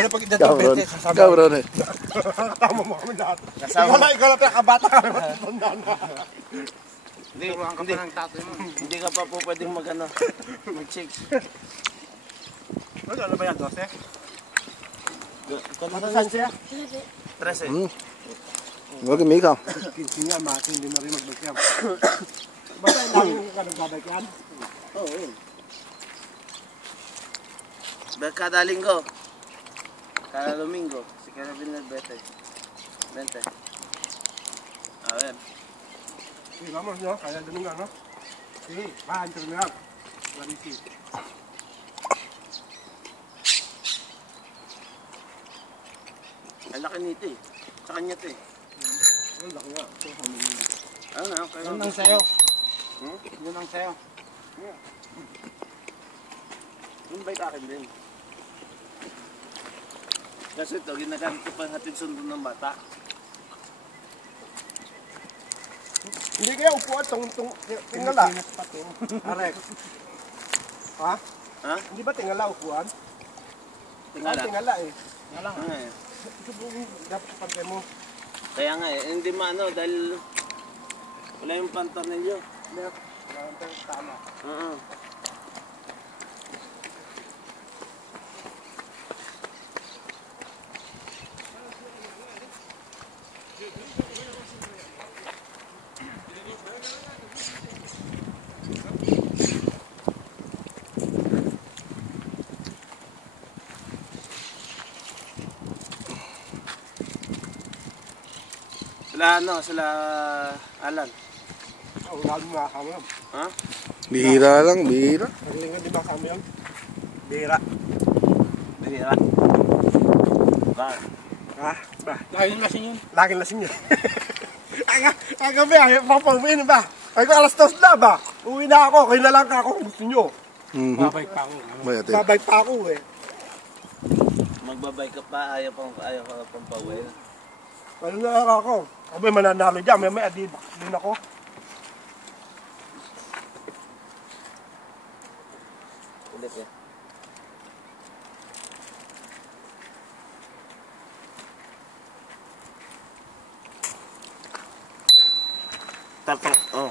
Pero pag itatapete, sasabi. Cabron eh. Tama mo kami lahat. Ikaw lang pinakabata kami. Hindi ka pa po pwedeng mag-chicks. Ano ba yan, 12? Matasan siya? 13. Huwag may ikaw. 15 nga, mati, hindi na rin mag-bike. Basta yung lagi ka nag-bike yan? Oo. Kada linggo. Kada domingo. Si Carabin nagbete. 20. A ver. Sí, vamos, ¿no? Kaya domingo, ¿no? Sí, va a entrenar. Clarísimo. Ang laki nito eh. Sa kanya to eh. Ang laki nga. Ano na? Yun ang sayo. Yun ang sayo. Yung bike akin din. Kasi ito, ginagamit ko pa hatid sundo ng bata. Hindi kaya upuan tingala. Arek. Ha? Ha? Hindi ba tingala upuan? Tingala. Tingala eh. Tingala nga eh. Ito po dapat pagkay mo. Kaya nga eh, hindi maano dahil wala yung pantornilyo. Hindi. Wala tayong tama. Sila Alan. Ang lalo mga kami yun. Ha? Bihira lang, bihira. Naglinggan din ba kami yun? Bira. Bihira. Ba? Ha? Ba? Laging lasing yun. Laging lasing yun. Ang gabi ay papauwiin ba? Ay ko alas 2 na ba? Uwi na ako, kayo na lang ako kung gusto nyo. Babike pa ako. Babike pa ako eh. Magbabike ka pa, ayaw ka pang pauwi. Ano na ako? Ako ba mananalo dyan? May adid din ako. Ulit eh. Tapos, oh.